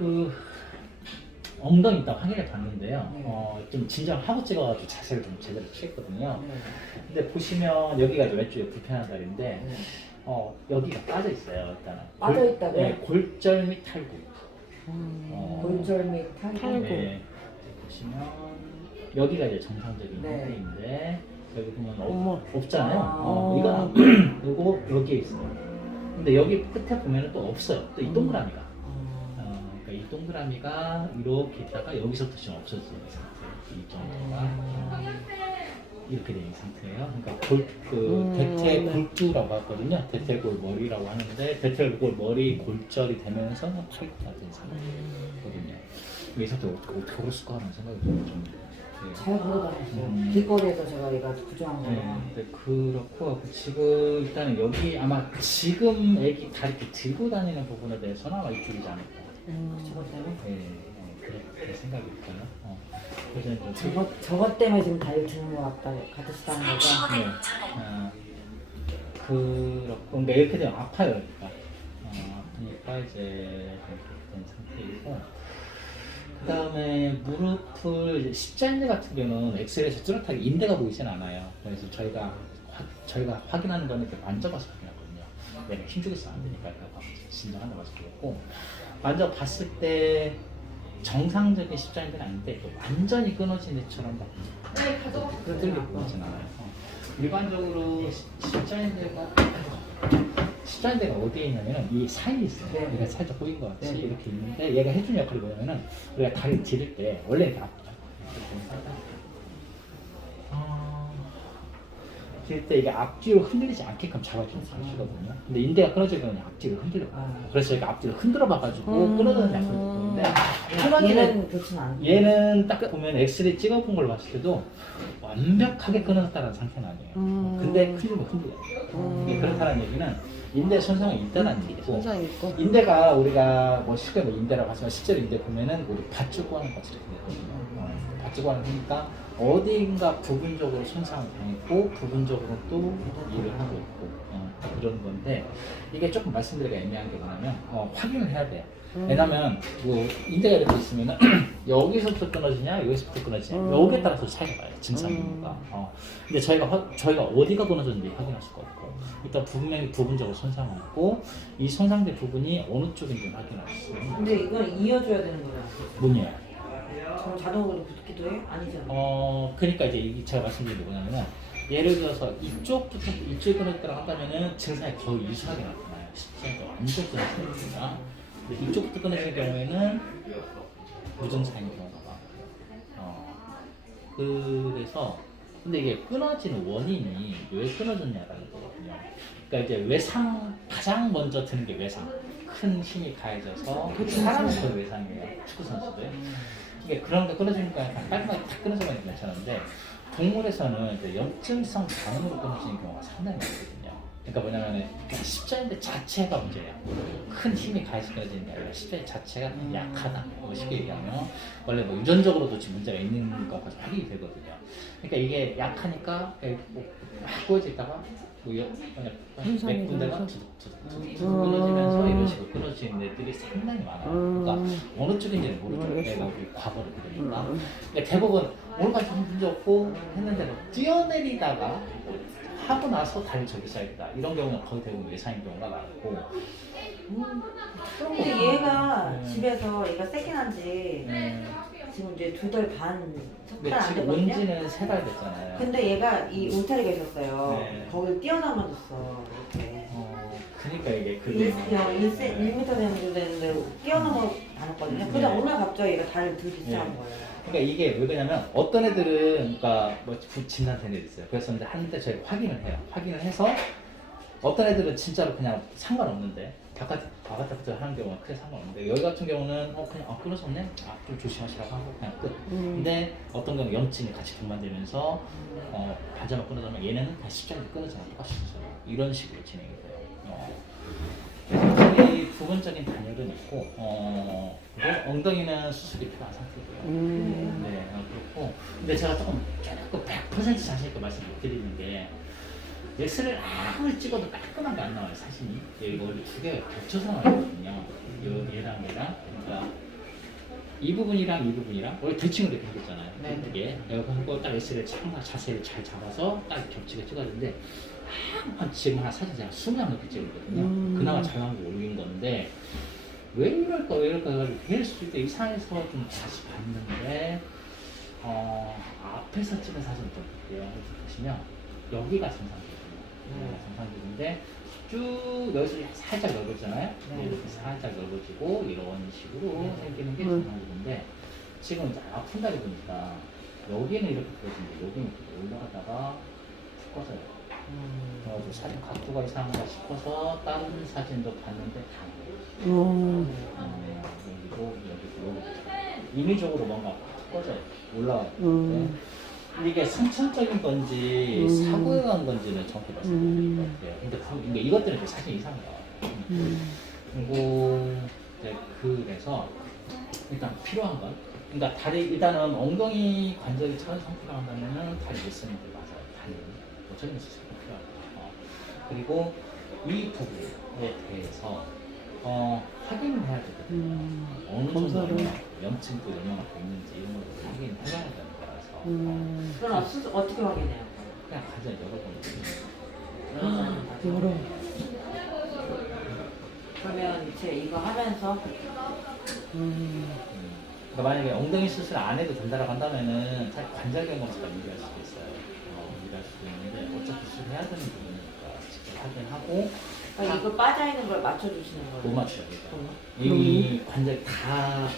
그 엉덩이 딱 확인해 봤는데요. 네. 어, 좀 진정하고 찍어가지고 자세를 좀 제대로 취했거든요. 네. 근데 보시면 여기가 이제 왼쪽에 불편한 다리인데 네. 어, 여기가 빠져 있어요. 일단은 빠져 골- 있다고요? 네, 골절 및 탈구. 음. 어, 골절 및 탈구. 네, 보시면 여기가 이제 정상적인 네. 상태인데 여기 보면 어머. 없, 없잖아요. 아. 어, 이거는 요거 여기에 있어요. 근데 여기 끝에 보면은 또 없어요. 또이 음. 동그라미가. 그러니까 이 동그라미가 이렇게 있다가 여기서부터 지금 없어진 상태. 이 정도가 어, 이렇게 된 상태예요. 그러니까 골, 그 음, 대퇴 네. 골두라고 하거든요. 대퇴골 머리라고 하는데 대퇴골 머리 골절이 되면서 탈구가 된 상태거든요. 이 상태 어떻게 어떻게 그랬을까 하는 생각이 좀. 좀 네. 잘 걸어다녔어요. 음. 길거리에서 제가 얘가 구조한 네, 거예요. 근데 그렇고 지금 일단은 여기 아마 지금 애기 다리 이렇게 들고 다니는 부분에 대해서는 아마 이쪽이지 않을까. 음. 저것 때문에? 네, 네, 그렇게 생각이 들어요. 어. 그래서 이제 좀- 저것, 저것 때문에 지금 다리를 드는 것 같다, 같으시다는 거죠? 네. 어, 그렇고 그러니까 이렇게 되면 아파요, 그러니까. 어, 아프니까 이제 그렇게 된 상태이고. 그 다음에 무릎을 이제 십자인대 같은 경우는 엑스레이에서 뚜렷하게 인대가 보이진 않아요. 그래서 저희가 화, 저희가 확인하는 거는 이렇게 만져봐서 확인하거든요. 내가 힘주겠어 안 되니까 그래서 진정한다 봐서 그렇고 만져봤을 때 정상적인 십자인대는 아닌데 또 완전히 끊어진 애처럼 막 끈들리고 그러진 않아요. 어. 일반적으로 시- 십자인대가 십자인대가 어디에 있냐면은 이 사이에 있어요. 네. 얘가 살짝 보인 것 같이 네. 이렇게 있는데 얘가 해주는 역할이 뭐냐면은 우리가 다리를 들을 때 원래 이렇게 아프죠. 어, 들을 때 이게 앞뒤로 흔들리지 않게끔 잡아주는 장치거든요. 근데 인대가 끊어지면 앞뒤로 흔들려요. 아. 그래서 저희가 앞뒤로 흔들어 봐가지고 음. 끊어지는 약을 끊어지는 얘는 그렇진 않아요. 얘는 딱 보면 엑스레이 찍어본 걸 봤을 때도 완벽하게 끊어졌다는 상태는 아니에요. 음. 근데 흔들면 흔들려요. 음. 이게 그렇다는 얘기는 인대 손상이 있다는 얘기고 손상 있고. 인대가 우리가 뭐 쉽게 뭐 인대라고 하지만 실제로 인대 보면은 우리 하는 것이 이렇게 되거든요. 어, 밧줄고 하는 거니까 어딘가 부분적으로 손상을 당했고 부분적으로 또 일을 하고 있고 어, 그런 건데 이게 조금 말씀드리기가 애매한 게 뭐냐면 어, 확인을 해야 돼요. 음. 왜냐면 뭐 인대가 이렇게 있으면은 여기서부터 끊어지냐 여기서부터 끊어지냐 음. 여기에 따라서 차이가 나요 증상이니까 음. 어. 근데 저희가 확- 저희가 어디가 끊어졌는지 확인할 수가 없고 일단 분명히 부분적으로 손상을 했고 이 손상된 부분이 어느 쪽인지 확인할 수 있는 근데 이건 이어줘야 되는 거잖아. 문이에요 그럼 자동으로 붙기도 해? 아니잖아. 어 그러니까 이제 이- 제가 말씀드린 게 뭐냐면은 예를 들어서 이쪽부터 이쪽이 끊어졌다고 한다면은 증상이 거의 유사하게 나타나요 십자가 완전 끊어집니다 근데 이쪽부터 끊어지는 경우에는 경우가 많아요 어, 그래서 근데 이게 끊어지는 원인이 왜 끊어졌냐라는 거거든요. 그러니까 이제 외상 가장 먼저 드는 게 외상. 큰 힘이 가해져서 거의 외상이에요. 축구 선수들. 이게 그런 게 끊어지니까 깔끔하게 탁 끊어지면 괜찮은데 동물에서는 이제 염증성 반응으로 끊어지는 경우가 상당히 많거든요. 그러니까 뭐냐면 십자인대 자체가 문제예요. 큰 힘이 가해서 끊어지는 게 아니라 십자인대 자체가 음. 약하다. 뭐 쉽게 얘기하면 원래 뭐 유전적으로도 지금 문제가 있는 것까지 확인이 되거든요. 그러니까 이게 약하니까 뭐막 꼬여져 있다가 뭐 여- 그냥 몇 군데가. 두둑두둑 음. 끊어지면서 이런 식으로 끊어지는 애들이 상당히 많아요. 그러니까 음. 어느 쪽인지는 모르죠. 내가 우리 과거를 들으니까. 음. 근데 대부분 오늘까지 문제 없고 했는데 뭐 뛰어내리다가 하고 나서 다리 저기 쌓였다. 이런 경우는 거의 대부분 외상인 경우가 많고. 음, 그런 근데 거. 얘가 네. 집에서 얘가 세긴 지 네. 지금 이제 두 달 반, 근데 석달 안 지금 됐거든요. 온지는 세 달 됐잖아요. 근데 얘가 이 울타리가 있었어요. 네. 거길 뛰어넘어졌어. 이렇게. 어, 그러니까 이게 그 1, 1m 정도 되는데 뛰어넘어 다녔거든요. 근데 네. 어느 날 갑자기 얘가 다리를 시작한 네. 거예요. 그러니까 이게 왜 그러냐면 어떤 애들은 그러니까 뭐 부- 진단된 애들 있어요. 그래서 근데 한때 저희가 확인을 해요. 확인을 해서 어떤 애들은 진짜로 그냥 상관없는데 바깥 바깥부터 하는 경우는 크게 상관없는데 여기 같은 경우는 어 그냥 아 끊어졌네 아좀 조심하시라고 하고 그냥 끝. 음. 근데 어떤 경우 염증이 같이 동반되면서 어 반자만 끊어지면 얘네는 다시 십자가 끊어지면 똑같이 있어요. 이런 식으로 진행이 돼요. 어. 부분적인 단열은 있고 어 그리고 엉덩이는 수술이 필요한 상태고요. 음. 네, 어, 그렇고. 근데 제가 조금, 조금 100% 자신 있게 말씀 못 드리는 게, 엑스를 아무리 찍어도 깔끔한 게안 나와요, 사진이. 여기 머리 두 개가 겹쳐서 나오거든요. 요, 얘랑 얘랑. 그러니까, 이 부분이랑 이 부분이랑 원래 대칭으로 이렇게 생겼잖아요. 네네. 이게 이거 하고 딱착 자세를 잘 잡아서 딱 겹치게 찍어주는데 한 지금 한 사진 제가 20장 넘게 찍었거든요. 음. 그나마 거 올린 건데 왜 이럴까 왜 이럴까 해가지고 계속 때 이상해서 좀 다시 봤는데 어 앞에서 찍은 사진 좀 볼게요. 이렇게 보시면 여기가 정상적이에요. 여기가 정상적인데 쭉 여기서 살짝 넓어지잖아요. 네. 이렇게 살짝 넓어지고 이런 식으로 네. 생기는 게 음. 정상적인데 지금 이제 아픈 다리 보니까 여기는 이렇게 떨어지는데 여기는 이렇게 올라가다가 툭 꺼져요. 음. 그래가지고 사진 각도가 이상하다 싶어서 다른 사진도 봤는데 다. 음. 어, 여기도 여기도 임의적으로 뭔가 툭 꺼져요. 올라와요. 음. 네. 이게 선천적인 건지 음. 사고에 간 건지는 정확히 말씀드릴 것 음. 같아요. 근데 그, 이것들은 좀 사실 이상해요. 음. 그리고 이제 그래서 일단 필요한 건 그러니까 다리 일단은 엉덩이 관절이 처한 상태로 한다면은 다리 못 쓰는 게 맞아요. 다리 못 쓰는 게 어. 그리고 이 부분에 대해서 어, 확인을 해야 되거든요. 음. 어느 정도 검사를. 얼마나 염증도 얼마나 있는지 이런 걸 확인을 해야 되는 거라서 음. 그럼 수, 어떻게 확인해요? 그냥 관절 열어보는 여러 여러. 그러면 이제 이거 하면서 음. 그러니까 만약에 엉덩이 수술 안 해도 된다라고 한다면은 살 관절경 검사가 유리할 수도 있어요. 어, 유리할 수도 있는데 어차피 수술해야 되는 직접 확인하고 그러니까 이거 빠져 있는 걸 맞춰주시는 거예요. 못. 그럼. 이 관절 다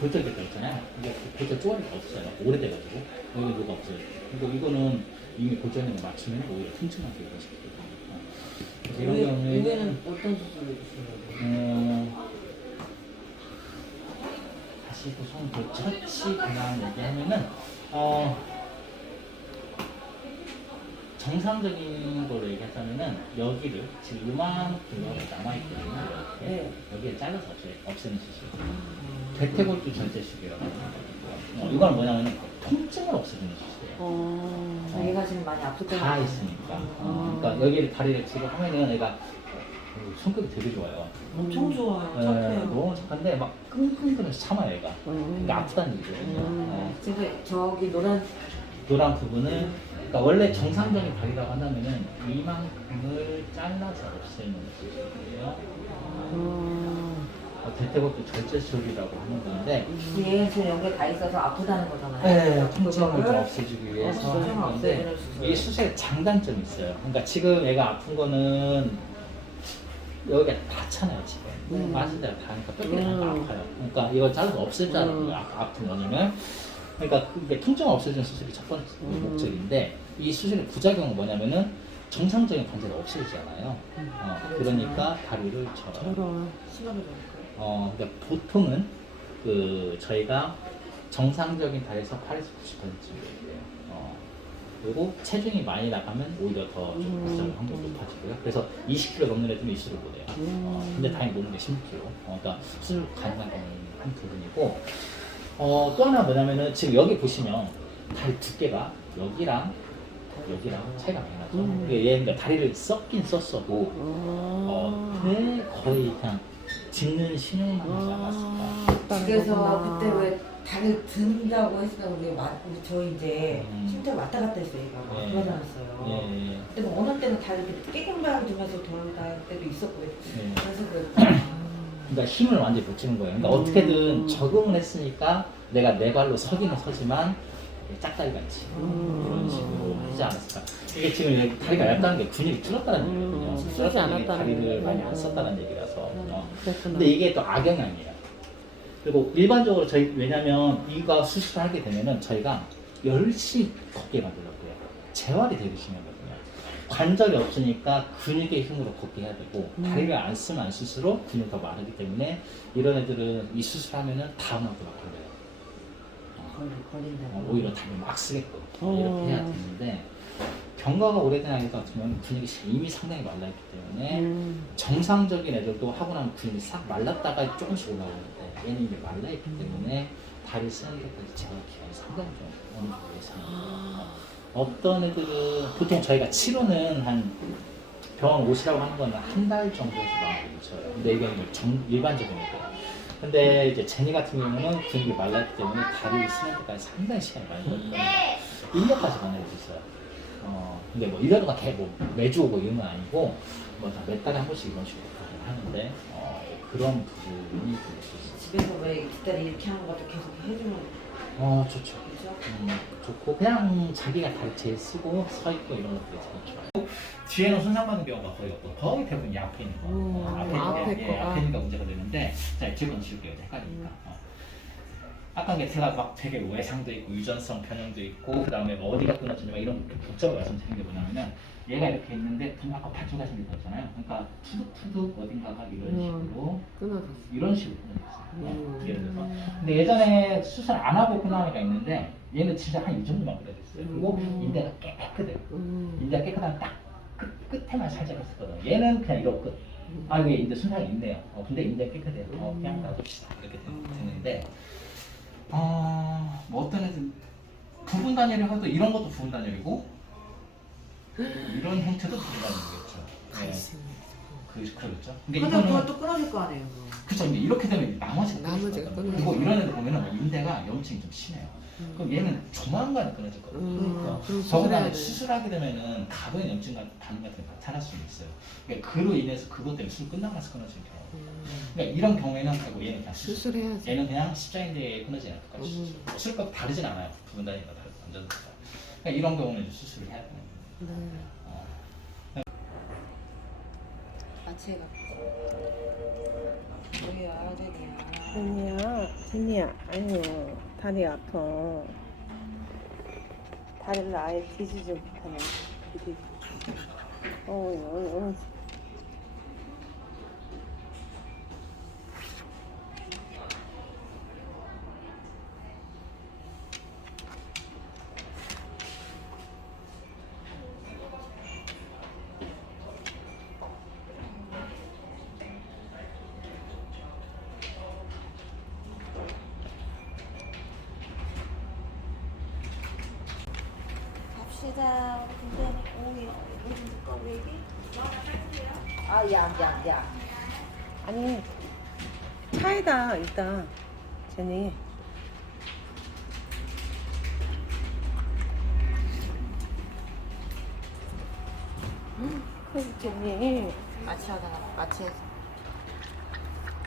골절됐다 있잖아요. 이게 골절 쪼가리가 없어요. 오래돼가지고 여기 뭐가 없어요. 그리고 이거는 이미 골절된 거 맞추면 오히려 튼튼하게 이루어지거든요. 그래서 이런 경우에는 의외는 어떤 수술을 해주시는 거예요? 음, 다시 구성 그 처치 방안 얘기하면은 어, 정상적인 걸로 얘기하자면은 여기를 지금 이만큼 여기 남아 있거든요 이렇게 네. 여기에 잘라서 없애, 없애 는 수술 대퇴골두 절제식이라고 어, 이건 뭐냐면 통증을 없애주는 수술이에요 어. 아, 얘가 지금 많이 때문에 다 있으니까 어, 음. 그러니까 여기를 다리를 지금 하면은 얘가 어, 손끝이 되게 좋아요 엄청 좋아요. 네, 착해요. 너무 착한데 막 끙끙거려서 참아요 얘가 음. 그러니까 아프다는 얘기거든요 음. 어, 지금 저기 노란 노란 부분은 그러니까 원래 정상적인 다리라고 한다면은 이만큼을 잘라서 없애는 수술이에요 음. 어, 대퇴골두 절제술이라고 하는 건데 얘 지금 연계 다 있어서 아프다는 거잖아요. 네, 통증을 좀 없애주기 위해서 통증을 하는 건데 없애주는 수술. 이 수술에 장단점이 있어요 그러니까 지금 얘가 아픈 거는 여기가 닿잖아요 지금 음. 빠진 데가 닿으니까 뼈들이 다 음. 아파요 그러니까 이걸 잘라서 없애자는 음. 거예요 아, 아픈 거냐면 그러니까 그게 통증을 없애주는 수술이 첫 번째 음. 목적인데 이 수술의 부작용은 뭐냐면은 정상적인 관절이 없어지잖아요 어, 그러니까 다리를 절어요 저런. 심하게 좋을까요? 어, 그러니까 보통은 그 저희가 정상적인 다리에서 8에서 90%쯤 돼요. 어, 그리고 체중이 많이 나가면 오히려 더좀 음. 부작용 확률이 높아지고요. 그래서 20kg 넘는 애들은 이 수를 못 해요. 어, 음. 근데 다행히 노는 게 16kg. 어, 그러니까 수술 가능한 한 부분이고 어, 또 하나 뭐냐면은 지금 여기 보시면 다리 두께가 여기랑 여기랑 차이가 많이 나죠. 음. 이게 얘 그러니까 다리를 썩긴 썼어도 어, 어. 네, 거의 그냥 짚는 신용만 하지 않았을까. 그래서 그때 왜 다리를 든다고 했으니까 우리 마, 우리 저 이제 음. 심지어 왔다 갔다 했어요. 얘가 막 네. 돌아다녔어요. 예, 근데 뭐 어느 때는 다리 이렇게 깨끗하게 두면서 돌아다닐 때도 있었고 예. 그래서 그랬구나. 그러니까 힘을 완전히 못 주는 거예요. 그러니까 음. 어떻게든 적응을 했으니까 내가 내 발로 서기는 서지만 짝다리 같이 음. 이런 식으로 하지 않았을까. 이게 지금 여기 다리가 얇다는 게 근육이 줄었다는 음. 얘기거든요. 쓰지 않았다는 다리를 얘기. 많이 안 음. 썼다는 얘기라서. 어. 그랬구나. 근데 이게 또 악영향이에요. 그리고 일반적으로 저희 왜냐면 이거 수술을 하게 되면은 저희가 열심히 걷게 만들려고 해요. 재활이 되게 중요하거든요. 관절이 없으니까 근육의 힘으로 걷게 해야 되고 음. 다리를 안 쓰면 안 쓸수록 근육이 더 마르기 때문에 이런 애들은 이 수술하면은 다음날도 막 걸려요. 어, 걸, 걸린다. 어, 오히려 다리를 막 쓰게끔 어. 이렇게 해야 되는데 경과가 오래된 아이 같은 경우는 근육이 이미 상당히 말라있기 때문에 음. 정상적인 애들도 하고 나면 근육이 싹 말랐다가 조금씩 올라오는데 얘는 이제 말라있기 때문에 다리 쓰는 데까지 제가 기간이 상당히 좀 어느 정도 예상합니다. 어떤 애들은 보통 저희가 치료는 한 병원 오시라고 하는 거는 한 달 정도에서 마무리 쳐요. 근데 이게 이제 정, 일반적인 애들. 근데 이제 제니 같은 경우는 근육이 말랐기 때문에 다리 쓰는 데까지 상당히 시간이 많이 걸리거든요. 1년까지 만날 수 있어요. 어, 근데 뭐 1년간 개 뭐 매주 오고 이런 건 아니고 뭐 몇 달에 한 번씩 이런 식으로 하는데 어, 그런 부분이 좀 있었어요. 집에서 왜 뒷다리 이렇게 하는 것도 계속 해주면 어, 좋죠. 그죠? 음, 좋고 그냥 자기가 제일 쓰고 서 있고 이런 것들이 제일 좋아요. 뒤에는 손상받는 경우가 거의 없고 거의 대부분 이 앞에 있는 거. 음, 어, 앞에 앞에 있는 게 예, 거가. 앞에 있는 게 문제가 되는데 자건 지울게요. 헷갈리니까. 어. 아까 게 제가 막 되게 외상도 있고 유전성 변형도 있고 그 다음에 어디가 끊어지냐 막 이런 복잡하게 말씀드린 게 뭐냐면 얘가 이렇게 있는데 좀 아까 발주가 생겼잖아요. 그러니까 투둑투둑 어딘가가 이런 음. 식으로 끊어졌어. 이런 식으로 끊어졌어요. 네, 음. 예를 들어서 근데 예전에 수술 안 하고 끊어하니가 있는데 얘는 진짜 한 이 정도만 끊어졌어요. 그리고 음. 인대가 깨끗해요. 음. 인대가 깨끗한 딱 끝, 끝에만 살짝 했었거든요. 얘는 그냥 이렇게 끝. 아 이게 인대 손상이 있네요. 어, 근데 인대 깨끗해요. 어, 그냥 놔둡시다 이렇게 되- 되는데 어, 뭐 어떤 애들 부분 단열을 해도 이런 것도 부분 단열이고 이런 형태도 부분 단열이겠죠. 네, 그 그렇죠. 근데 근데 이거는 그건 또 끊어질 거 아니에요. 그거. 그쵸 이제 이렇게 되면 나머지가 나머지가 끊어질. 끊어지죠. 그리고 이런 애들 보면은 막 인대가 염증이 좀 심해요. 음. 그럼 얘는 조만간에 끊어질 거거든요. 음, 그러니까 그럼 더군다나 수술해야 돼. 수술하게 되면은 가벼운 염증 같은 반응 같은 게 나타날 수는 있어요. 그러니까 그로 인해서 그것 때문에 술 끝나가서 끊어지는 경우. 음. 그러니까 이런 경우에는 결국 얘는 그냥 수술. 수술해야지. 얘는 그냥 십자인대에 끊어지는 것까지 음. 수술. 뭐 술과 다르진 않아요. 부분 단위가 다르 완전 다르. 그러니까 이런 경우는 이제 수술을 해야 되는 거예요. 네. 어. 아치가 여기 아들이야. 제니야, 제니야, 아유, 다리 아파. 다리를 아예 뒤지지 못하네. 뒤지. 어, 어, 어. 갑시다. 근데 오이 요즘 거 얘기? 아, 야, 야, 야. 아니, 차에다 있다. 제니. 아이고, 제니. 마취 하다가 마취해서.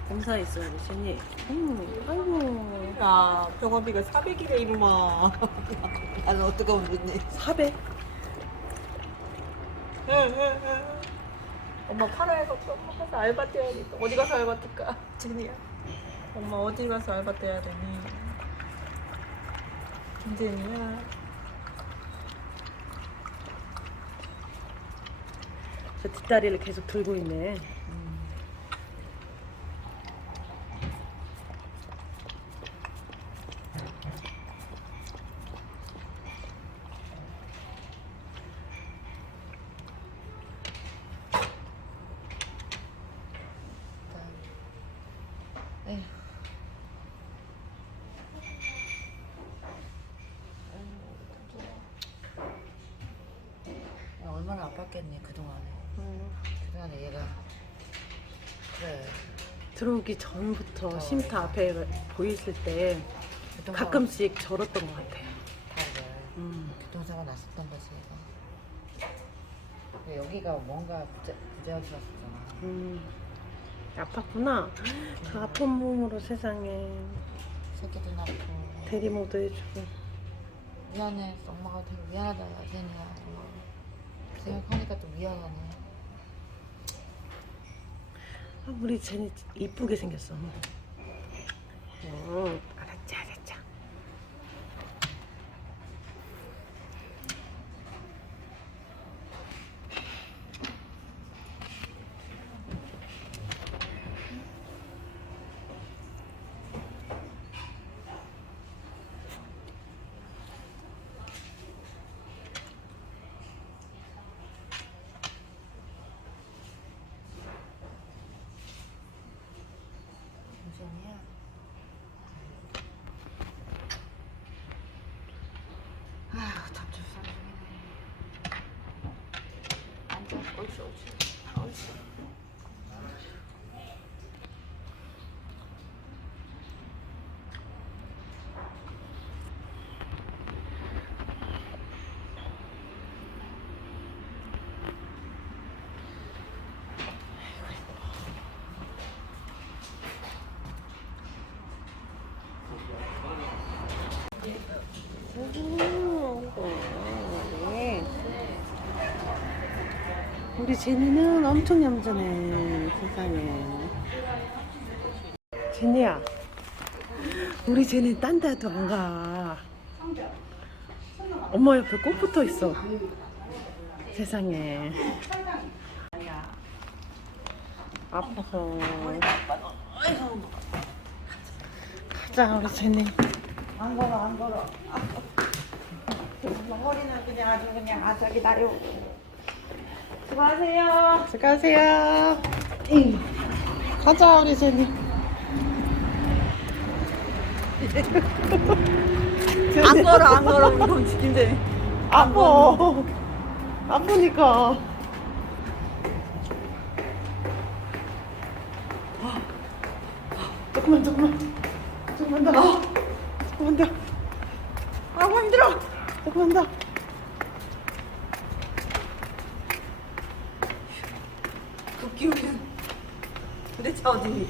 검사 있어야지, 제니. 음, 아이고. 야, 병원비가 400이래 임마. 나는 어떻게 하면 좋니? 400? 엄마 팔아야 겠 엄마 가서 알바 뛰어야겠다. 어디 가서 알바 뛸까? 진이야. 엄마 어디 가서 알바 뛰어야 되니? 김재니야. 저 뒷다리를 계속 들고 있네. 네. 야, 얼마나 아팠겠니 그동안에 그동안에 얘가 그래 들어오기 전부터 쉼터 앞에 보였을 때 교통사고- 가끔씩 절었던 것 같아요. 다리를 음. 교통사고 났었던 거지 얘가 근데 여기가 뭔가 부자, 부자연스럽잖아 음. 아팠구나. 그 아픈 몸으로 세상에 새끼도 낳고 대리모도 해주고. 미안해 엄마가 되게 미안하다 야 제니야 생각하니까 또 미안하네 아, 우리 제니 이쁘게 생겼어. 어, 알았지, 알았지. 무슨이야 우리 제니는 엄청 얌전해 세상에. 제니야 우리 제니 딴 데도 안가. 엄마 옆에 꽃 붙어 있어. 세상에. 아파서. 가자 우리 제니. 안 걸어 안 걸어. 덩어리는 그냥 아주 그냥 아작이다요 수고하세요. 수고하세요. 응. 가자 우리 제니 안 걸어 안 걸어. 그럼 진짜 아파 아프니까. 조금만 조금만. 조금만 더. 조금만 더. 아고 힘들어. 조금만 더 그 기운은 도대체 어디